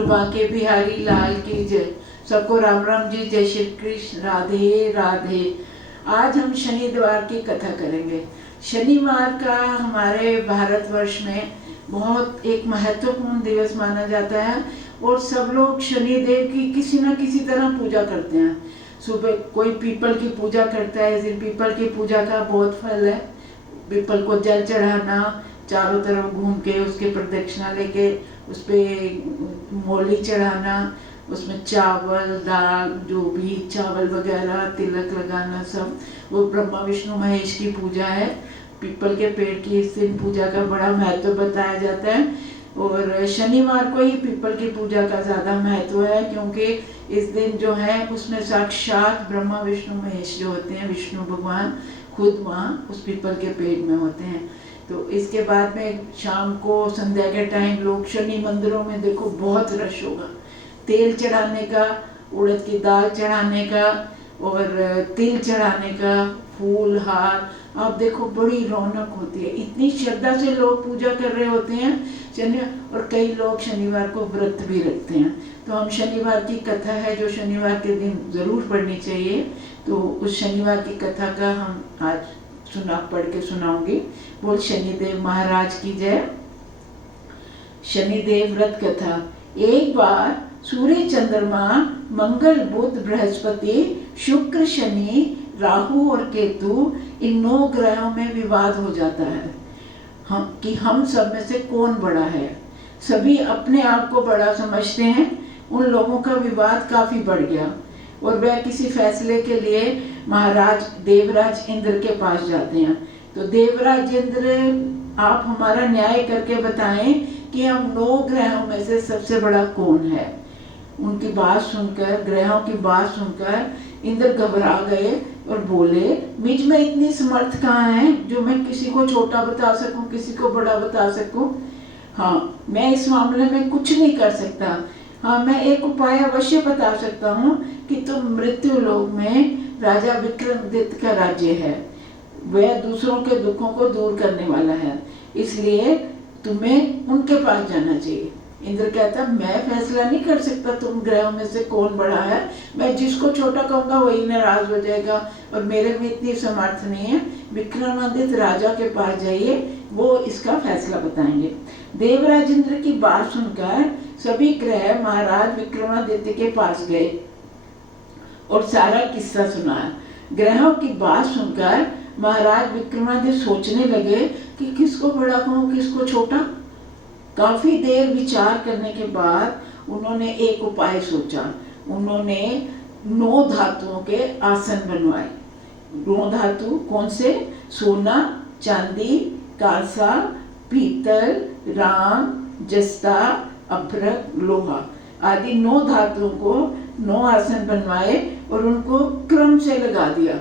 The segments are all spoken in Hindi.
बोल बांके बिहारी लाल की जय। सबको राम राम जी, जय श्री कृष्ण, राधे राधे। आज हम शनिवार की कथा करेंगे। शनिवार का हमारे भारतवर्ष में बहुत एक महत्वपूर्ण दिवस माना जाता है और सब लोग शनिदेव की किसी न किसी तरह पूजा करते हैं। सुबह कोई पीपल की पूजा करता है, इस दिन पीपल की पूजा का बहुत फल है। पीपल को जल चढ़ाना, चारों तरफ घूम के उसके प्रदक्षिणा लेके उस पर मोली चढ़ाना, उसमें चावल दाल जो भी चावल वगैरह तिलक लगाना, सब वो ब्रह्मा विष्णु महेश की पूजा है। पीपल के पेड़ की इस दिन पूजा का बड़ा महत्व बताया जाता है और शनिवार को ही पीपल की पूजा का ज़्यादा महत्व है, क्योंकि इस दिन जो है उसमें साक्षात ब्रह्मा विष्णु महेश जो होते हैं, विष्णु भगवान खुद वहाँ उस पीपल के पेड़ में होते हैं। तो इसके बाद में शाम को संध्या के टाइम लोग शनि मंदिरों में देखो बहुत रश होगा। तेल चढ़ाने का, उड़द की दाल चढ़ाने का और तिल चढ़ाने का, फूल हार, आप देखो बड़ी रौनक होती है। इतनी श्रद्धा से लोग पूजा कर रहे होते हैं शनि, और कई लोग शनिवार को व्रत भी रखते हैं। तो हम शनिवार की कथा है जो शनिवार के दिन ज़रूर पढ़नी चाहिए, तो उस शनिवार की कथा का हम आज पढ़ के सुनाऊंगी। बोल शनिदेव महाराज की जय। शनिदेव व्रत कथा। एक बार सूर्य, चंद्रमा, मंगल, बुध, बृहस्पति, शुक्र, शनि, राहु और केतु, इन 9 ग्रहों में विवाद हो जाता है हम सब में से कौन बड़ा है। सभी अपने आप को बड़ा समझते हैं। उन लोगों का विवाद काफी बढ़ गया और वह किसी फैसले के लिए महाराज देवराज इंद्र के पास जाते हैं। तो देवराज इंद्र, आप हमारा न्याय करके बताएं कि हम 9 ग्रहों में से सबसे बड़ा कौन है। उनकी बात सुनकर, ग्रहों की बात सुनकर इंद्र घबरा गए और बोले, मुझ में इतनी समर्थ कहाँ है जो मैं किसी को छोटा बता सकूं, किसी को बड़ा बता सकूं। हाँ, मैं इस मामले में कुछ नहीं कर सकता। हाँ, मैं एक उपाय अवश्य बता सकता हूँ कि तुम मृत्यु लोक में राजा विक्रमादित्य का राज्य है। वह दूसरों के दुखों को दूर करने वाला है, इसलिए तुम्हें उनके पास जाना चाहिए। इंद्र कहता, मैं फैसला नहीं कर सकता तुम ग्रहों में से कौन बड़ा है। मैं जिसको छोटा कहूँगा वही नाराज हो जाएगा और मेरे में इतनी समर्थ नहीं है। विक्रमादित्य राजा के पास जाइए, वो इसका फैसला बताएंगे। देवराज इंद्र की बात सुनकर सभी ग्रह महाराज विक्रमादित्य के पास गए और सारा किस्सा सुनाया। ग्रहों की बात सुनकर महाराज विक्रमादित्य सोचने लगे कि किसको बड़ा कहूँ, किसको छोटा। काफी देर विचार करने के बाद उन्होंने एक उपाय सोचा। उन्होंने 9 धातुओं के आसन बनवाए। 9 धातु कौन से? सोना, चांदी, कांसा, पीतल, राम, जस्ता, अभ्रक, लोहा आदि 9 धातुओं को 9 आसन बनवाए और उनको क्रम से लगा दिया।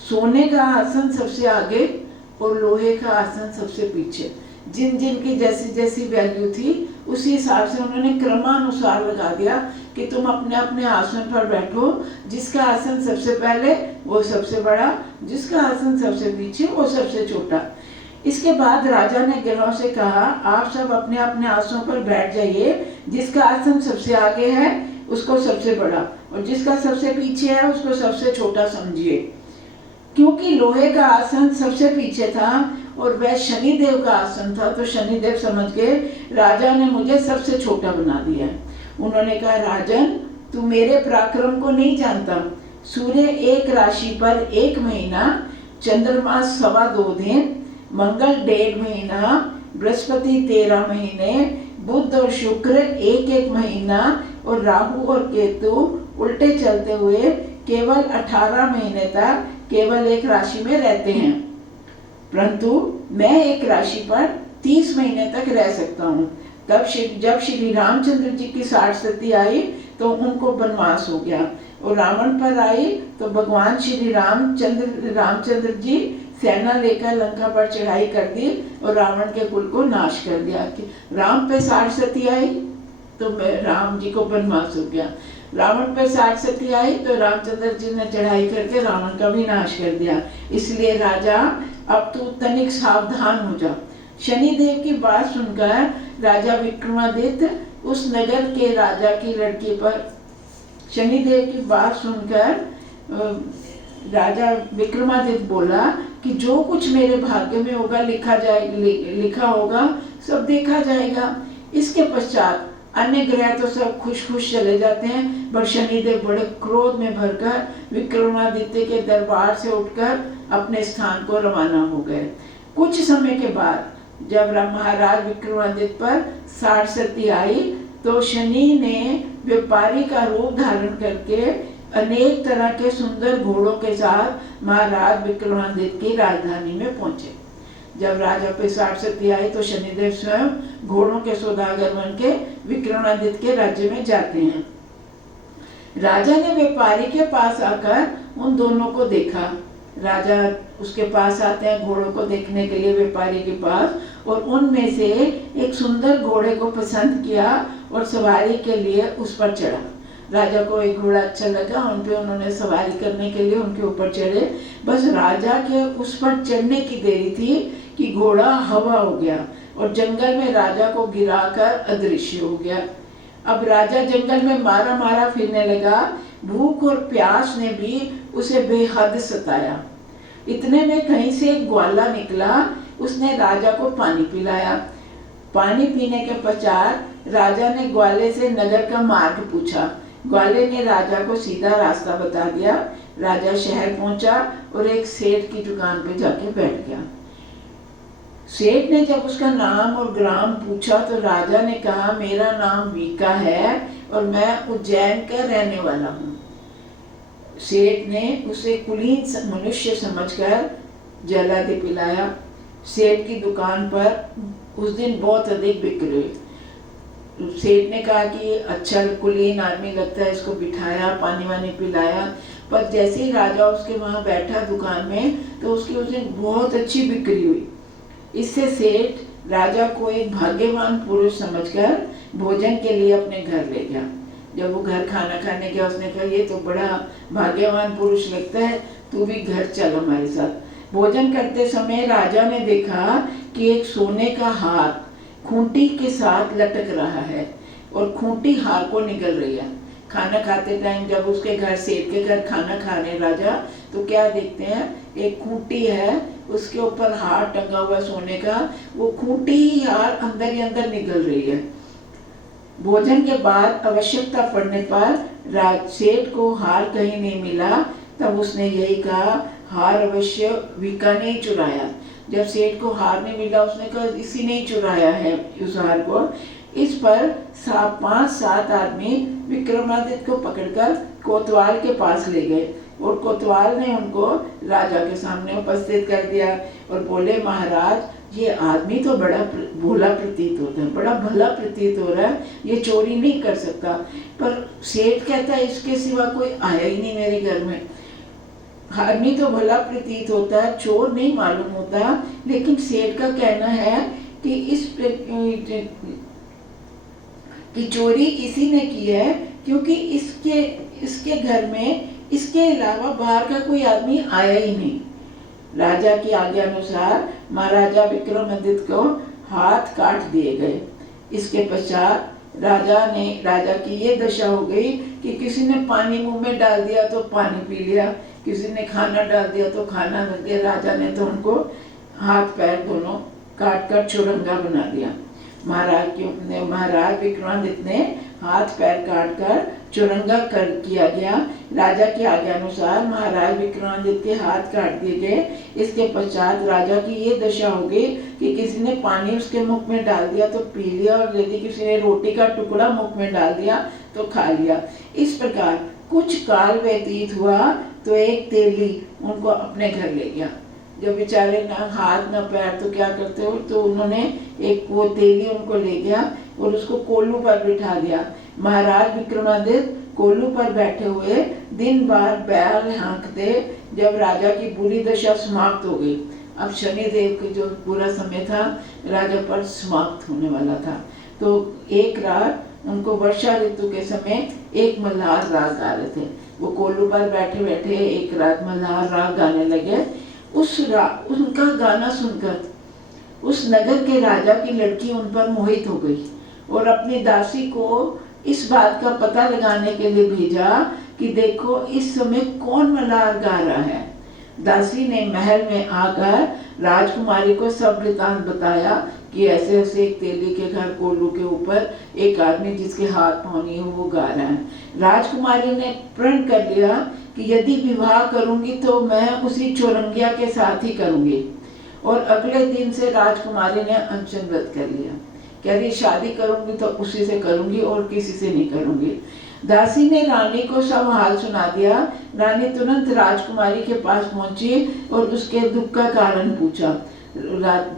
सोने का आसन सबसे आगे और लोहे का आसन सबसे पीछे। जिन जिन की जैसी जैसी वैल्यू थी उसी हिसाब से उन्होंने क्रमानुसार लगा दिया कि तुम अपने अपने आसन पर बैठो। जिसका आसन सबसे पहले वो सबसे बड़ा, जिसका आसन सबसे पीछे वो सबसे छोटा। इसके बाद राजा ने ग्रहों से कहा, आप सब अपने अपने आसनों पर बैठ जाइए। जिसका आसन सबसे आगे है उसको सबसे बड़ा और जिसका सबसे पीछे है उसको सबसे छोटा समझिए। क्योंकि लोहे का आसन सबसे पीछे था और वह शनिदेव का आसन था, तो शनिदेव समझ के राजा ने मुझे सबसे छोटा बना दिया। उन्होंने कहा, राजन तू मेरे पराक्रम को नहीं जानता। सूर्य एक राशि पर 1 महीना, चंद्रमा 2.25 दिन, मंगल 1.5 महीना, बृहस्पति 13 महीने, बुध और शुक्र 1-1 महीना और राहु और केतु उल्टे चलते हुए केवल 18 महीने तक केवल एक राशि में रहते हैं। परंतु मैं एक राशि पर 30 महीने तक रह सकता हूँ। जब श्री रामचंद्र जी की 60 सती आई तो उनको वनवास हो गया और रावण पर आई तो भगवान श्री रामचंद्र जी सेना लेकर लंका पर चढ़ाई कर दी और रावण के कुल को नाश कर दिया। राम पे 60 सती आई तो राम जी को वनवास हो गया। रावण पे 60 सती आई तो रामचंद्र जी ने चढ़ाई करके रावण का भी नाश कर दिया। इसलिए राजा अब तू तनिक सावधान हो जा। शनिदेव की बात सुनकर राजा विक्रमादित्य उस नगर के राजा की लड़की पर शनिदेव की बात सुनकर राजा विक्रमादित्य बोला कि जो कुछ मेरे भाग्य में होगा लिखा होगा सब देखा जाएगा। इसके पश्चात अन्य ग्रह तो सब खुश खुश चले जाते हैं, पर शनिदेव बड़े क्रोध में भरकर विक्रमादित्य के दरबार से उठकर अपने स्थान को रवाना हो गए। कुछ समय के बाद जब महाराज विक्रमादित्य पर साढ़सती आई तो शनि ने व्यापारी का रूप धारण करके अनेक तरह के सुंदर घोड़ों के साथ महाराज विक्रमादित्य की राजधानी में पहुंचे। जब राजा पे साढ़सती आई तो शनिदेव स्वयं घोड़ों के सौदागर बन के विक्रमादित्य के राज्य में जाते हैं। राजा ने व्यापारी के पास आकर उन दोनों को देखा। राजा उसके पास आते हैं घोड़ों को देखने के लिए व्यापारी के पास, और उनमें से एक सुंदर घोड़े को पसंद किया और सवारी के लिए उस पर चढ़ा। राजा को एक घोड़ा अच्छा लगा, उन पे उन्होंने सवारी करने के लिए उनके ऊपर चढ़े। बस राजा के उस पर चढ़ने की देरी थी कि घोड़ा हवा हो गया और जंगल में राजा को गिराकर अदृश्य हो गया। अब राजा जंगल में मारा मारा फिरने लगा। भूख और प्यास ने भी उसे बेहद सताया। इतने में कहीं से एक ग्वाला निकला, उसने राजा को पानी पिलाया। पानी पीने के पश्चात राजा ने ग्वाले से नगर का मार्ग पूछा। ग्वाले ने राजा को सीधा रास्ता बता दिया। राजा शहर पहुंचा और एक सेठ की दुकान पे जाके बैठ गया। सेठ ने जब उसका नाम और ग्राम पूछा तो राजा ने कहा, मेरा नाम वीका है और मैं उज्जैन का रहने वाला हूँ। सेठ ने उसे कुलीन मनुष्य समझकर जलादि पिलाया। सेठ की दुकान पर उस दिन बहुत अधिक बिक्री हुई। सेठ ने कहा कि अच्छा कुलीन आदमी लगता है, इसको बिठाया, पानी वानी पिलाया। पर जैसे ही राजा उसके वहाँ बैठा दुकान में तो उसकी उस दिन बहुत अच्छी बिक्री हुई। इससे सेठ राजा को एक भाग्यवान पुरुष समझकर भोजन के लिए अपने घर ले गया। जब वो घर खाना खाने गया उसने कहा, ये तो बड़ा भाग्यवान पुरुष लगता है, तू भी घर चल हमारे साथ। भोजन करते समय राजा ने देखा कि एक सोने का हार खूंटी के साथ लटक रहा है और खूंटी हार को निगल रही है। खाना खाते टाइम जब उसके घर सेठ के घर खाना खा रहे राजा तो क्या देखते हैं, एक खूंटी है, उसके ऊपर हार टंगा हुआ सोने का, वो खूंटी हार अंदर ही अंदर निकल रही है। भोजन के बाद आवश्यकता पड़ने पर सेठ को हार कहीं नहीं मिला, तब उसने यही कहा, हार अवश्य वीका ने ही चुराया। जब सेठ को हार नहीं मिला उसने कहा इसी ने ही चुराया है उस हार को। इस पर 5-7 आदमी विक्रमादित्य को पकड़कर कोतवाल के पास ले गए और कोतवाल ने उनको राजा के सामने उपस्थित कर दिया और बोले, महाराज ये आदमी तो बड़ा भोला प्रतीत होता है, बड़ा भला प्रतीत हो रहा है, ये चोरी नहीं कर सकता। पर सेठ कहता है इसके सिवा कोई आया ही नहीं मेरे घर में। आदमी तो भला प्रतीत होता है, चोर नहीं मालूम होता, लेकिन सेठ का कहना है कि कि चोरी इसी ने की है क्योंकि इसके घर में इसके अलावा बाहर का कोई आदमी आया ही नहीं। राजा की आज्ञा अनुसार महाराजा विक्रमादित्य को हाथ काट दिए गए। इसके पश्चात राजा की ये दशा हो गई कि किसी ने पानी मुंह में डाल दिया तो पानी पी लिया, किसी ने खाना डाल दिया तो खाना लग दिया। राजा ने तो उनको हाथ पैर दोनों काट कर चुरंगा बना दिया। महाराज विक्रमादित्य ने हाथ पैर काट कर चुरंगा किया गया। राजा की आज्ञा अनुसार महाराज विक्रमादित्य के हाथ काट दिए गए। इसके पश्चात राजा की ये दशा हो गई कि किसी ने पानी उसके मुख में डाल दिया तो पी लिया, और यदि किसी ने रोटी का टुकड़ा मुख में डाल दिया तो खा लिया। इस प्रकार कुछ काल व्यतीत हुआ तो एक तेली उनको अपने घर ले गया। जब बेचारे ना हाथ ना पैर तो क्या करते हो, तो उन्होंने एक वो तेली उनको ले गया और उसको कोल्लू पर बिठा दिया। महाराज विक्रमादित्य कोल्लू पर बैठे हुए दिन भर बैल हाँकते। जब राजा की बुरी दशा समाप्त हो गई, अब शनिदेव के जो पूरा समय था राजा पर समाप्त होने वाला था, तो एक रात उनको वर्षा ऋतु के समय एक मल्हार राग गा रहे थे। वो कोल्लू पर बैठे बैठे एक रात मल्हार राग गाने लगे। उनका गाना सुनकर उस नगर के राजा की लड़की उन पर मोहित हो गई और अपनी दासी को इस बात का पता लगाने के लिए भेजा कि देखो इस समय कौन मल्हार गा रहा है। दासी ने महल में आकर राजकुमारी को सब वृतांत बताया कि ऐसे ऐसे एक तेली के घर कोल्लू के ऊपर एक आदमी जिसके हाथ पांव नहीं हो वो गा रहा है। राजकुमारी ने प्रण कर लिया कि यदि विवाह करूंगी तो मैं उसी चौरंगिया के साथ ही करूंगी। और अगले दिन से राजकुमारी ने अनशन व्रत कर लिया, कह रही शादी करूंगी तो उसी से करूंगी और किसी से नहीं करूंगी। दासी ने रानी को सब हाल सुना दिया। रानी तुरंत राजकुमारी के पास पहुंची और उसके दुख का कारण पूछा।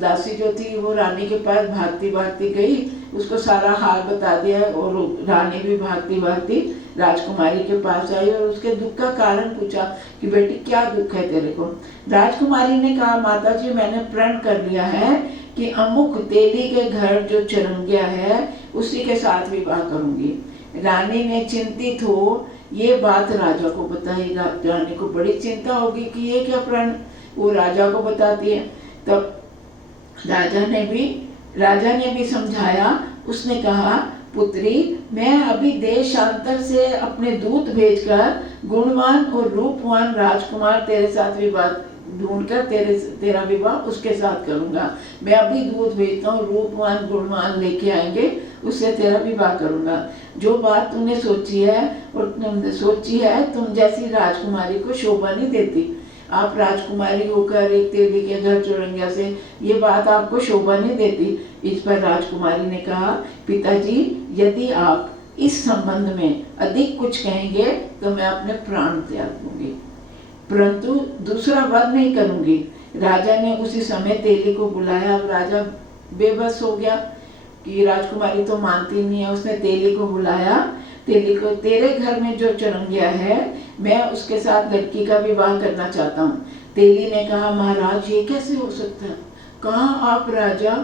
दासी जो थी वो रानी के पास भागती भागती गई, उसको सारा हाल बता दिया और रानी भी भागती भागती राजकुमारी के पास आई और उसके दुख का कारण पूछा कि बेटी क्या दुख है तेरे को। राजकुमारी ने कहा माता जी मैंने प्रण कर लिया है कि अमुक तेली के घर जो चरंगिया है उसी के साथ विवाह करूंगी। रानी ने चिंतित हो ये बात राजा को बताई। रानी को बड़ी चिंता होगी कि ये क्या प्रण, वो राजा को बताती है। तब राजा ने भी समझाया। उसने कहा पुत्री मैं अभी देशांतर से अपने दूत भेजकर गुणवान और रूपवान राजकुमार तेरे साथ विवाह ढूंढकर तेरा विवाह उसके साथ करूंगा। मैं अभी दूत भेजता हूँ, रूपवान गुणवान लेके आएंगे, उससे तेरा विवाह करूंगा। जो बात तूने सोची है तुम जैसी राजकुमारी को शोभा नहीं देती। आप राजकुमारी होकर एक तेली के घर चौरंगिया से, ये बात आपको शोभा नहीं देती। इस पर राजकुमारी ने कहा पिताजी यदि आप इस संबंध में अधिक कुछ कहेंगे तो मैं अपने प्राण त्याग दूंगी, परंतु दूसरा वर नहीं करूंगी। राजा ने उसी समय तेली को बुलाया। अब राजा बेबस हो गया कि राजकुमारी तो मानती नहीं है। उसने तेली को बुलाया। तेली को तेरे घर में जो चरंगिया है मैं उसके साथ लड़की का विवाह करना चाहता हूँ। तेली ने कहा महाराज ये कैसे हो सकता है, कहाँ आप राजा,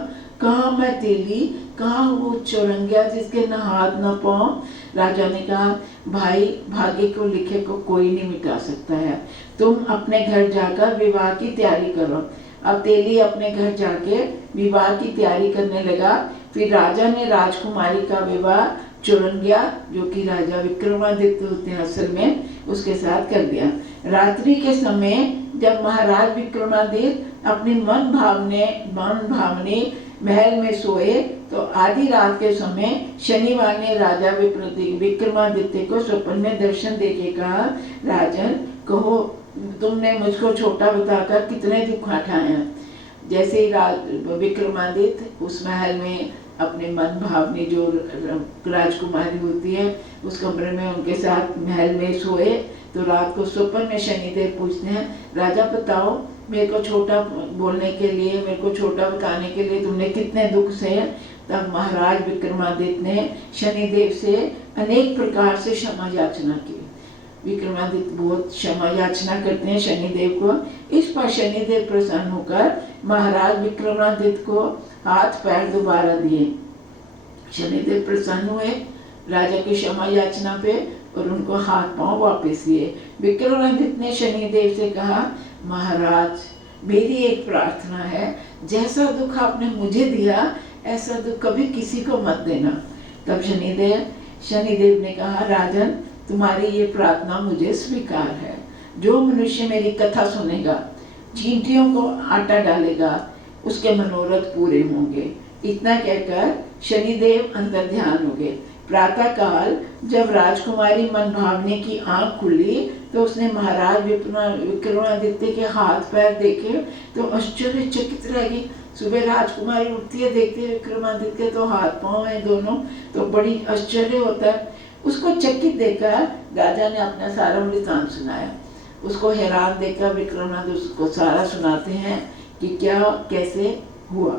कहाँ मैं तेली, कहाँ वो चौरंगिया जिसके न हाथ न पाँव। राजा ने कहा भाई भाग्य को लिखे को कोई नहीं मिटा सकता है, तुम अपने घर जाकर विवाह की तैयारी करो। अब तेली अपने घर जाके विवाह की तैयारी करने लगा। फिर राजा ने राजकुमारी का विवाह चौरंगिया जो कि राजा विक्रमादित्य होते हैं असल में, उसके साथ कर दिया। रात्रि के समय जब महाराज विक्रमादित्य अपनी मन भावने महल में सोए तो आधी रात के समय शनिवार ने राजा विक्रमादित्य को स्वप्न में दर्शन देके कहा राजन कहो तुमने मुझको छोटा बताकर कितने दुख उठाए हैं। जैसे ही विक्रमादित्य उस महल में अपने मन भावनी जो राजकुमारी होती है उस कमरे में उनके साथ महल में सोए तो रात को स्वप्न में शनिदेव पूछते हैं राजा बताओ मेरे को छोटा बोलने के लिए, मेरे को छोटा बताने के लिए तुमने कितने दुख सहे। तब महाराज विक्रमादित्य ने शनिदेव से अनेक प्रकार से क्षमा याचना की। विक्रमादित्य बहुत क्षमा याचना करते हैं शनिदेव को। इस पर शनिदेव प्रसन्न होकर महाराज विक्रमादित्य को हाथ पैर दोबारा दिए। शनिदेव प्रसन्न हुए राजा की क्षमा याचना पे और उनको हाथ पांव वापस दिए। विक्रमादित्य ने शनिदेव से कहा महाराज मेरी एक प्रार्थना है, जैसा दुख आपने मुझे दिया ऐसा दुख कभी किसी को मत देना। तब शनिदेव ने कहा राजन तुम्हारी ये प्रार्थना मुझे स्वीकार है। जो मनुष्य मेरी कथा सुनेगा, चींटियों को आटा डालेगा, उसके मनोरथ पूरे होंगे। इतना कहकर शनिदेव अंतर ध्यान हो गए। प्रातः काल जब राजकुमारी मन भावने की आंख खुली तो उसने महाराज विक्रमादित्य के हाथ पैर देखे तो आश्चर्यचकित रह गई। सुबह राजकुमारी उठती है, देखती है विक्रमादित्य के तो हाथ पांव है दोनों, तो बड़ी आश्चर्य होता है। उसको चकित देखकर राजा ने अपना सारा वृत्तांत सुनाया। उसको हैरान देखकर विक्रमादित्य उसको सारा सुनाते हैं कि क्या कैसे हुआ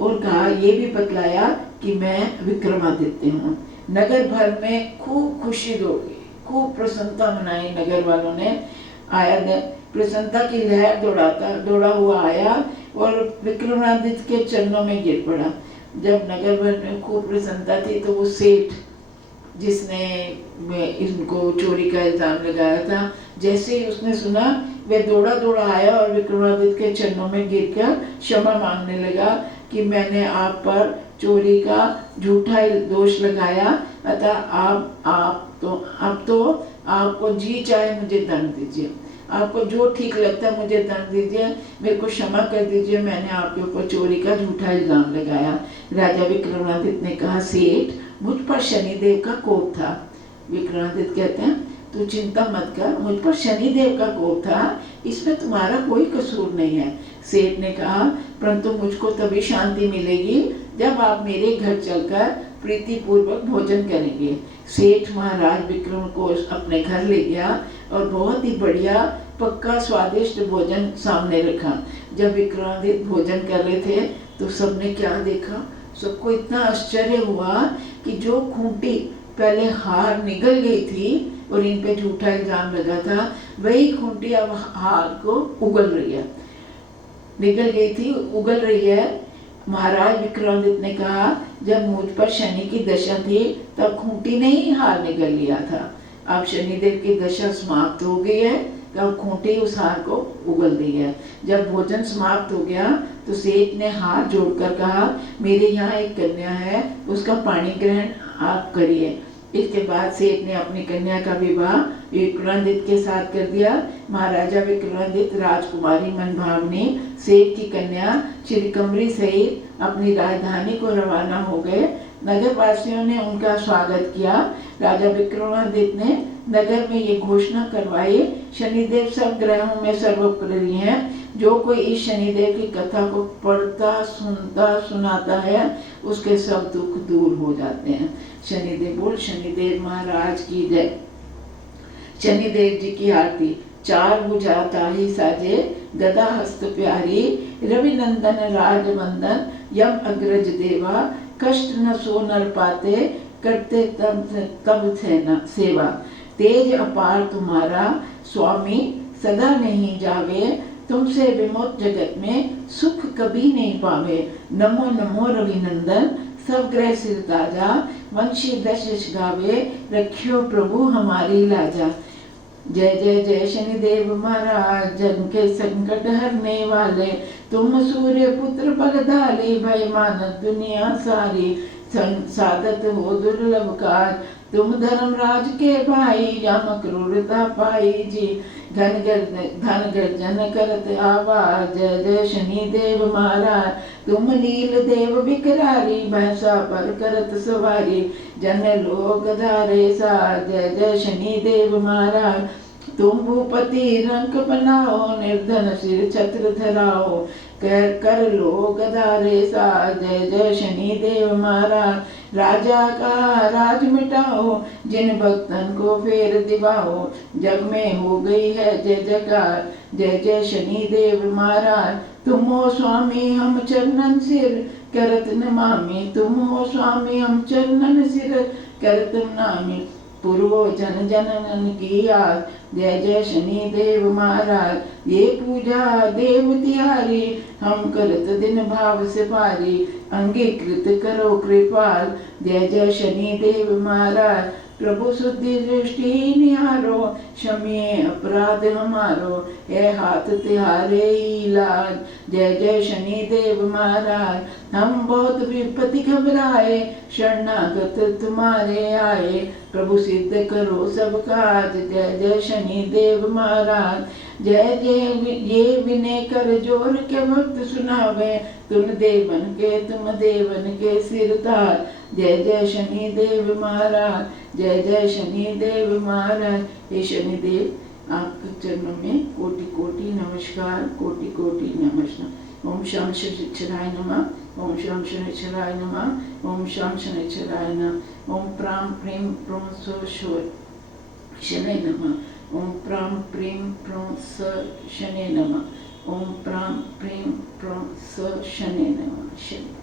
और कहा ये भी बतलाया कि मैं विक्रमादित्य हूँ। नगर भर में खूब खुशी दौड़ी, खूब प्रसन्नता मनाई। नगर वालों ने आया, प्रसन्नता की लहर दौड़ा हुआ आया और विक्रमादित्य के चरणों में गिर पड़ा। जब नगर भर में खूब प्रसन्नता थी तो वो सेठ जिसने इनको चोरी का इल्जाम लगाया था, जैसे ही उसने सुना वह दौड़ा दौड़ा आया और विक्रमादित्य के चरणों में गिरकर क्षमा मांगने लगा कि मैंने आप पर चोरी का झूठा दोष लगाया, अतः अब तो आपको जी चाहे मुझे दंड दीजिए, आपको जो ठीक लगता है मुझे दंड दीजिए, मेरे को क्षमा कर दीजिए, मैंने आपके ऊपर चोरी का झूठा इल्जाम लगाया। राजा विक्रमादित्य ने कहा, सेठ मुझ पर शनिदेव का कोप था। विक्रमादित्य कहते हैं, तू चिंता मत कर, मुझ पर शनिदेव का कोप था, इसमें तुम्हारा कोई कसूर नहीं है। सेठ ने कहा, परंतु मुझको तभी शांति मिलेगी जब आप मेरे घर चलकर प्रीति पूर्वक भोजन करेंगे। सेठ महाराज विक्रम को अपने घर ले गया और बहुत ही बढ़िया पक्का स्वादिष्ट भोजन सामने रखा। जब विक्रमादित्य भोजन कर रहे थे तो सबने क्या देखा, सबको इतना आश्चर्य हुआ कि जो खूंटी पहले हार निगल गई थी और इन पे झूठा इल्जाम लगा था, वही खूंटी अब हार को उगल रही है, निगल गई थी उगल रही है। महाराज विक्रमादित्य ने कहा, जब मुझ पर शनि की दशा थी तब खूंटी ने ही हार निगल लिया था, अब शनिदेव की दशा समाप्त हो गई है, तब खूंटी उस हार को उगल दी है। जब भोजन समाप्त हो गया तो सेठ ने हाथ जोड़कर कहा, मेरे यहाँ एक कन्या है, उसका पाणी ग्रहण आप करिए। इसके बाद सेठ ने अपनी कन्या का विवाह विक्रमादित्य के साथ कर दिया। महाराजा विक्रमादित्य राजकुमारी मनभावनी सेठ की कन्या श्रीकमरी सहित अपनी राजधानी को रवाना हो गए। नगर वासियों ने उनका स्वागत किया। राजा विक्रमादित्य ने नगर में ये घोषणा करवाई, शनिदेव सब ग्रहों में सर्वोपरि हैं, जो कोई इस शनिदेव की कथा को पढ़ता सुनता सुनाता है उसके सब दुख दूर हो जाते हैं। शनिदेव बोल शनिदेव महाराज की जय। शनिदेव जी की आरती। चार भुजा ताहि साजे, गदा हस्त प्यारी, रवि नंदन राजवंदन, यम अग्रज देवा, कष्ट न सो नर पाते, करते तब सेवा। तेज अपार तुम्हारा स्वामी, सदा नहीं जावे, तुमसे विमुक्त जगत में सुख कभी नहीं पावे। नमो नमो रविनंदन, सब ग्रह सिर ताजा, वंशी दश गावे, रखियो प्रभु हमारी लाजा। जय जय जय शनिदेव महाराज, जन के संकट हरने वाले, तुम सूर्य पुत्र बलधारी, भय मानत दुनिया सारी, सादत हो दुर्लभ काज, तुम धर्मराज के भाई, यम क्रूरता पाई जी। धन गर्जन करत आवाज, जय जय शनिदेव महाराज, तुम नील देव विकरारी, भैंसा पर करत सवारी, जन लोग धारे साज, जय जय शनिदेव महाराज। तुम भूपति रंक बनाओ, निर्धन सिर छत्र धराओ, कर लो गधारे साज, जय जय शनिदेव महाराज। राजा का राज मिटाओ, जिन भक्तन को फेर दिवाओ, जग में हो गई है जय जयकार, जय जय शनिदेव महाराज। तुम हो स्वामी हम चरणन सिर करत नमामि, तुम हो स्वामी हम चरणन सिर करत नमामि, पूर्वो जन जनन की आस, जय जय शनिदेव महाराज। ये पूजा देव तिहारी, हम करत दिन भाव से पारी, अंगीकृत करो कृपाल, जय जय शनिदेव महाराज। प्रभु शुद्धि दृष्टि निहारो, क्षमिए अपराध हमारो, है हाथ तिहारे इलाज, जय जय शनिदेव महाराज। हम बहुत विपत्ति घबराए, शरणागत तुम्हारे आए, प्रभु सिद्ध करो सब काज, जय जय शनिदेव महाराज। जय जय ये विनय कर जोर के भक्त सुनावे, तुम देवन के सिर तार, जय जय शनिदेव महाराज, जय जय शनिदेव महाराज। हे शनिदेव, आपके चरणों में कोटि कोटि नमस्कार, कोटि कोटि नमस्कार। ओम शाम शनिश्चराय नमः, ओम शाम शनिश्चराय नमः, ओम शाम शनिश्चराय नमः, ओम प्राम प्रेम प्रोम शनै नमः, ओम प्राम प्रेम प्रोम शनै नमः, ओम प्राम प्रेम प्रोम शनै नमः। शनि